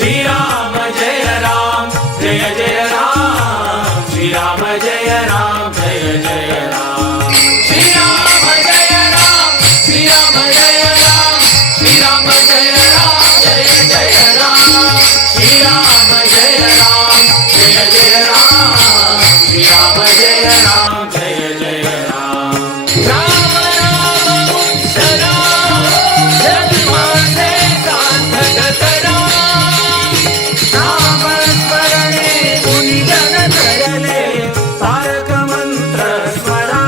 श्रीराम जय राम जय जय राम श्रीराम जय राम जय जय राम श्रीराम जय राम श्रीराम जय राम श्रीराम जय राम जय जय राम श्रीराम जय राम जय जय राम श्रीराम जय राम जय जय राम राम राम शरा जन्माचे सार्थक करा नाम स्मरणे गुणजन धरले तारक मंत्र स्मरा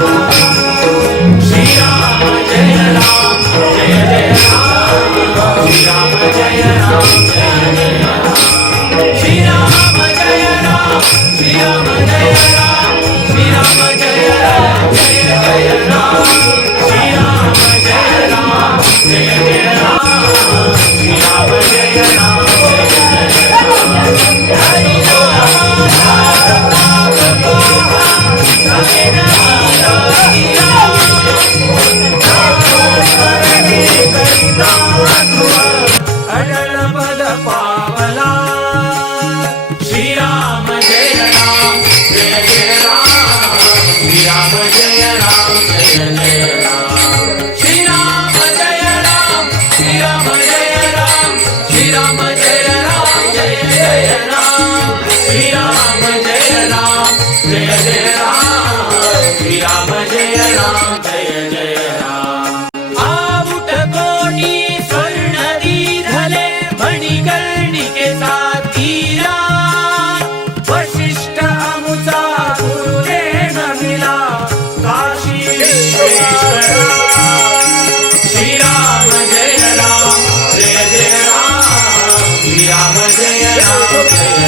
श्रीराम जय राम जय जय राम श्रीराम जय राम जय जय राम श्रीराम जय राम श्रीराम जय राम श्रीराम जय राम जय जय राम श्रीराम जय राम जय जय राम श्रीराम जय राम जय जय राम हरि राम राम समेत स्मरणे करिता अटल पद पावला श्रीराम जय राम जय जय राम श्रीराम जय राम जय जय राम श्रीराम जय राम श्रीराम जय राम श्रीराम जय राम जय जय राम श्रीराम जय राम जय जय राम श्रीराम जय राम जय जय राम आऊट कोटी स्वर्ण दीधले मणिकर्णिकेचा तीरा वशिष्ठ अमुचा गुरुदेव मिला काशी विश्वेश्वरा श्रीराम जय राम जय जय राम श्रीराम जय राम जय